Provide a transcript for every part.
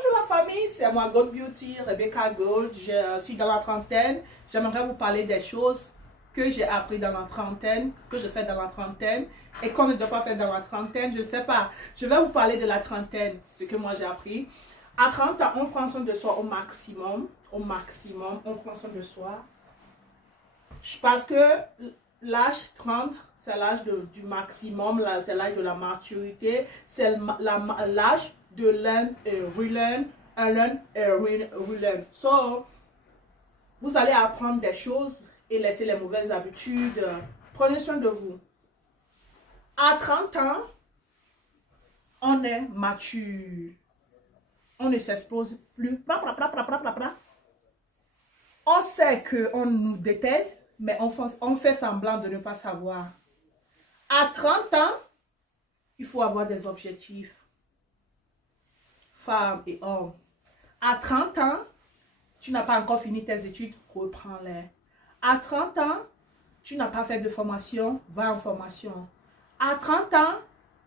Bonjour la famille, c'est moi Gold Beauty, Rebecca Gold. Je suis dans la trentaine. J'aimerais vous parler des choses que j'ai appris dans la trentaine, que je fais dans la trentaine et qu'on ne doit pas faire dans la trentaine. Je ne sais pas. Je vais vous parler de la trentaine, ce que moi j'ai appris. À 30 ans, on prend soin de soi au maximum. Au maximum, on prend soin de soi. Parce que l'âge 30, c'est l'âge du maximum, c'est l'âge de la maturité, c'est l'âge de learn and relearn, relearn. So, vous allez apprendre des choses et laisser les mauvaises habitudes. Prenez soin de vous. À 30 ans, on est mature. On ne s'expose plus. On sait qu'on nous déteste, mais on fait semblant de ne pas savoir. À 30 ans, il faut avoir des objectifs. Femmes et hommes. À 30 ans, tu n'as pas encore fini tes études, reprends-les. À 30 ans, tu n'as pas fait de formation, va en formation. À 30 ans,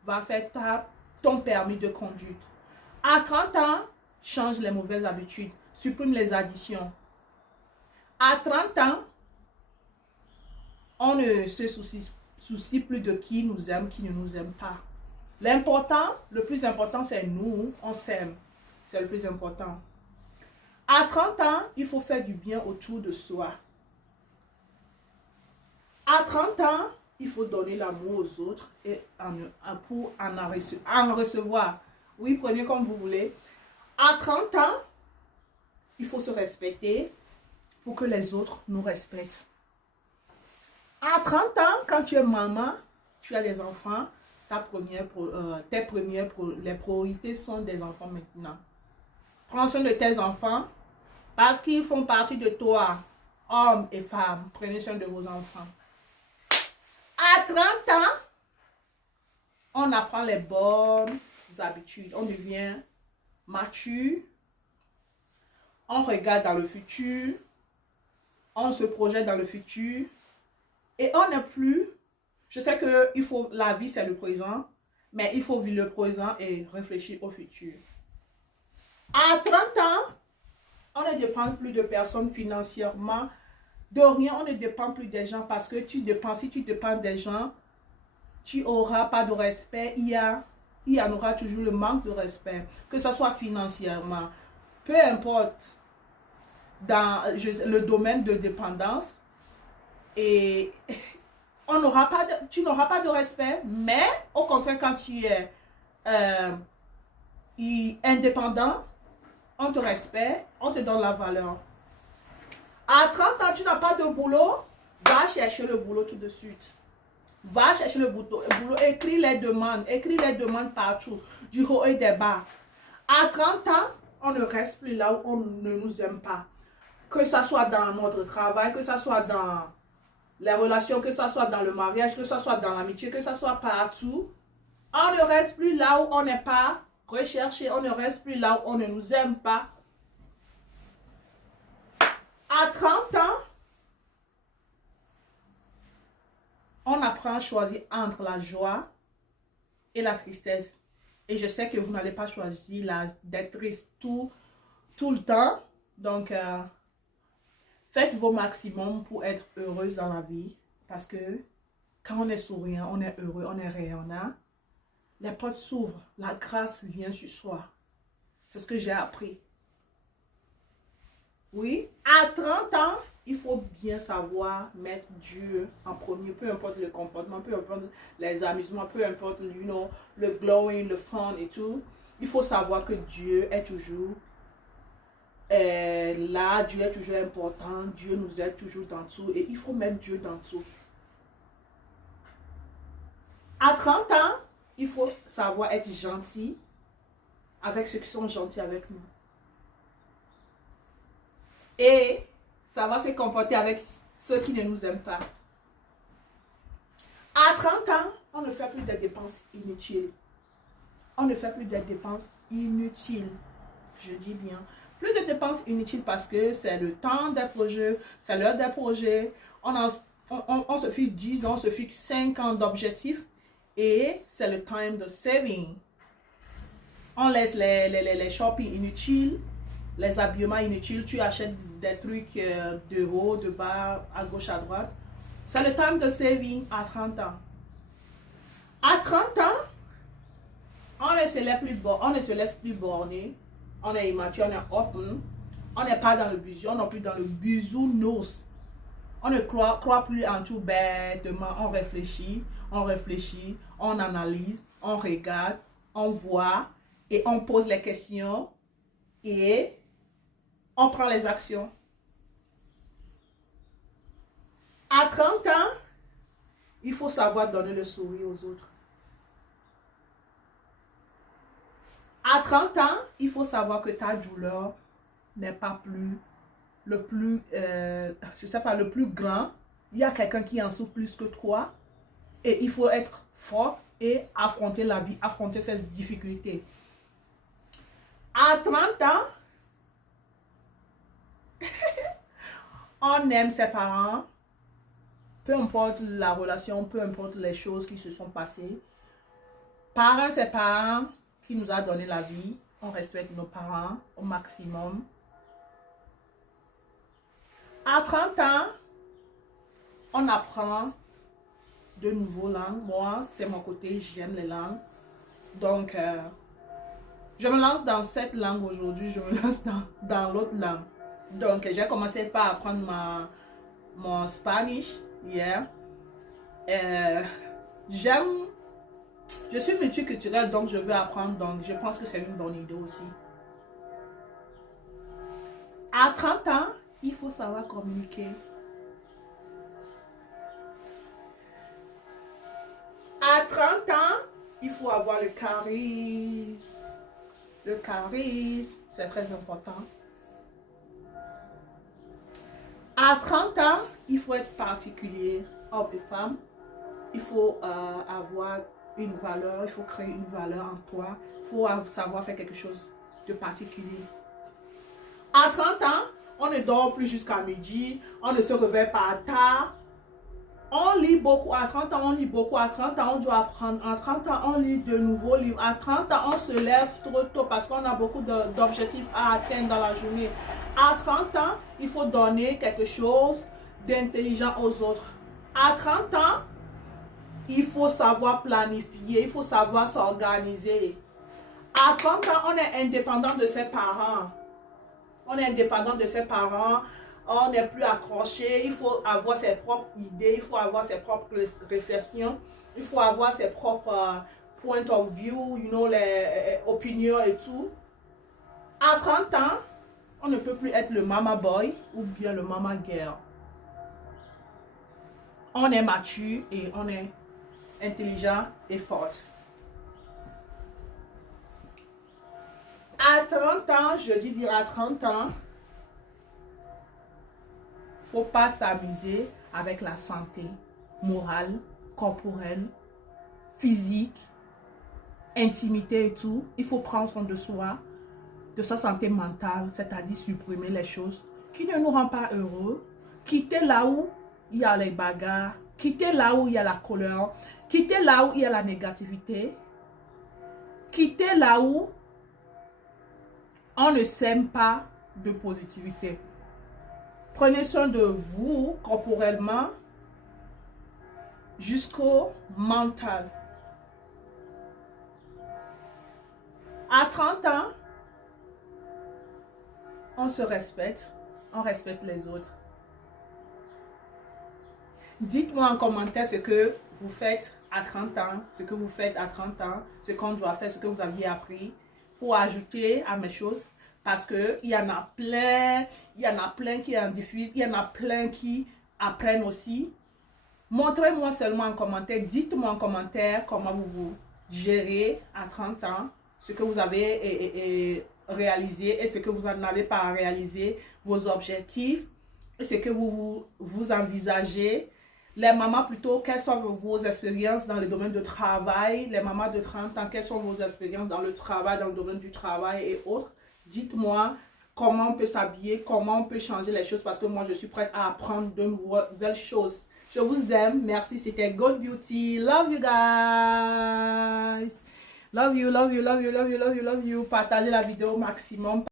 va faire ton permis de conduite. À 30 ans, change les mauvaises habitudes, supprime les additions. À 30 ans, on ne se soucie plus de qui nous aime, qui ne nous aime pas. L'important, le plus important, c'est nous, on s'aime. C'est le plus important. À 30 ans, il faut faire du bien autour de soi. À 30 ans, il faut donner l'amour aux autres et pour en recevoir. Oui, prenez comme vous voulez. À 30 ans, il faut se respecter pour que les autres nous respectent. À 30 ans, quand tu es maman, tu as des enfants, les priorités sont des enfants maintenant. Prends soin de tes enfants parce qu'ils font partie de toi, hommes et femmes. Prenez soin de vos enfants. À 30 ans, on apprend les bonnes habitudes. On devient mature. On regarde dans le futur. On se projette dans le futur. Et on n'est plus... Je sais que la vie, c'est le présent. Mais il faut vivre le présent et réfléchir au futur. À 30 ans, on ne dépend plus de personnes financièrement. De rien, on ne dépend plus des gens parce que si tu dépends des gens, tu n'auras pas de respect. Il y en aura toujours le manque de respect, que ce soit financièrement. Peu importe dans le domaine de dépendance. Et tu n'auras pas de respect, mais au contraire, quand tu es indépendant, on te respecte, on te donne la valeur. À 30 ans, tu n'as pas de boulot, va chercher le boulot tout de suite. Va chercher le boulot, écris les demandes partout, du haut et des bas. À 30 ans, on ne reste plus là où on ne nous aime pas. Que ce soit dans notre travail, que ce soit dans les relations, que ce soit dans le mariage, que ce soit dans l'amitié, que ce soit partout. On ne reste plus là où on n'est pas recherché, on ne reste plus là où on ne nous aime pas. À 30 ans, on apprend à choisir entre la joie et la tristesse. Et je sais que vous n'allez pas choisir d'être triste tout le temps. Donc, faites vos maximum pour être heureuse dans la vie. Parce que quand on est souriant, on est heureux, on est rayonnant. Les portes s'ouvrent, la grâce vient sur soi. C'est ce que j'ai appris. Oui, à 30 ans, il faut bien savoir mettre Dieu en premier, peu importe le comportement, peu importe les amusements, peu importe le glowing, le fun et tout. Il faut savoir que Dieu est toujours là, Dieu est toujours important, Dieu nous aide toujours dans tout et il faut mettre Dieu dans tout. À 30 ans, il faut savoir être gentil avec ceux qui sont gentils avec nous. Et savoir se comporter avec ceux qui ne nous aiment pas. À 30 ans, on ne fait plus de dépenses inutiles. On ne fait plus de dépenses inutiles. Je dis bien. Plus de dépenses inutiles parce que c'est le temps des projets, c'est l'heure des projets. On se fixe 10 ans, on se fixe 5 ans d'objectifs et c'est le time de saving. On laisse les shopping inutiles, les habillements inutiles. Tu achètes des trucs de haut, de bas, à gauche, à droite. C'est le time de saving à 30 ans. À 30 ans, on ne se laisse plus borner. On est immature, on est open. On n'est pas dans le bisou, on n'est plus dans le bisounours. On ne croit plus en tout bêtement. On réfléchit, on analyse, on regarde, on voit et on pose les questions et on prend les actions. À 30 ans, il faut savoir donner le sourire aux autres. À 30 ans, il faut savoir que ta douleur n'est pas plus le plus, je sais pas, le plus grand. Il y a quelqu'un qui en souffre plus que toi. Et il faut être fort et affronter la vie, affronter cette difficulté. À 30 ans, on aime ses parents. Peu importe la relation, peu importe les choses qui se sont passées. Parents, c'est parents qui nous a donné la vie. On respecte nos parents au maximum. À 30 ans, on apprend de nouvelles langues. Moi, c'est mon côté, j'aime les langues. Donc, je me lance dans cette langue aujourd'hui, je me lance dans l'autre langue. Donc, j'ai commencé par apprendre mon Spanish hier. Je suis multiculturelle, donc je veux apprendre. Donc, je pense que c'est une bonne idée aussi. À 30 ans, il faut savoir communiquer. À 30 ans, il faut avoir le charisme. Le charisme, c'est très important. À 30 ans, il faut être particulier, homme et femme. Il faut avoir une valeur, il faut créer une valeur en toi. Il faut savoir faire quelque chose de particulier. À 30 ans, on ne dort plus jusqu'à midi, on ne se réveille pas tard. On lit beaucoup. À 30 ans, on lit beaucoup. À 30 ans, on doit apprendre. À 30 ans, on lit de nouveaux livres. À 30 ans, on se lève trop tôt parce qu'on a beaucoup d'objectifs à atteindre dans la journée. À 30 ans, il faut donner quelque chose d'intelligent aux autres. À 30 ans, il faut savoir planifier, il faut savoir s'organiser. À 30 ans, on est indépendant de ses parents. On est indépendant de ses parents. On n'est plus accroché. Il faut avoir ses propres idées. Il faut avoir ses propres réflexions. Il faut avoir ses propres point of view, you know, les opinions et tout. À 30 ans, on ne peut plus être le mama boy ou bien le mama girl. On est mature et on est intelligent et fort. À 30 ans, je dis dire à 30 ans, faut pas s'amuser avec la santé morale, corporelle, physique, intimité et tout. Il faut prendre soin de soi, de sa santé mentale, c'est-à-dire supprimer les choses qui ne nous rendent pas heureux, quitter là où il y a les bagarres, quitter là où il y a la colère, quitter là où il y a la négativité, quitter là où on ne sème pas de positivité. Prenez soin de vous corporellement jusqu'au mental. À 30 ans, on se respecte, on respecte les autres. Dites-moi en commentaire ce que vous faites à 30 ans, ce que vous faites à 30 ans, ce qu'on doit faire, ce que vous aviez appris pour ajouter à mes choses. Parce qu'il y en a plein qui en diffusent, il y en a plein qui apprennent aussi. Montrez-moi seulement en commentaire, dites-moi en commentaire comment vous vous gérez à 30 ans, ce que vous avez réalisé et ce que vous n'en avez pas réalisé, vos objectifs, et ce que vous envisagez. Les mamans plutôt, quelles sont vos expériences dans le domaine du travail? Les mamans de 30 ans, quelles sont vos expériences dans le travail, dans le domaine du travail et autres? Dites-moi comment on peut s'habiller, comment on peut changer les choses parce que moi je suis prête à apprendre de nouvelles choses. Je vous aime, merci, c'était Gold Beauty, love you guys, Love you, love you, love you, love you, love you, love you. Partagez la vidéo au maximum.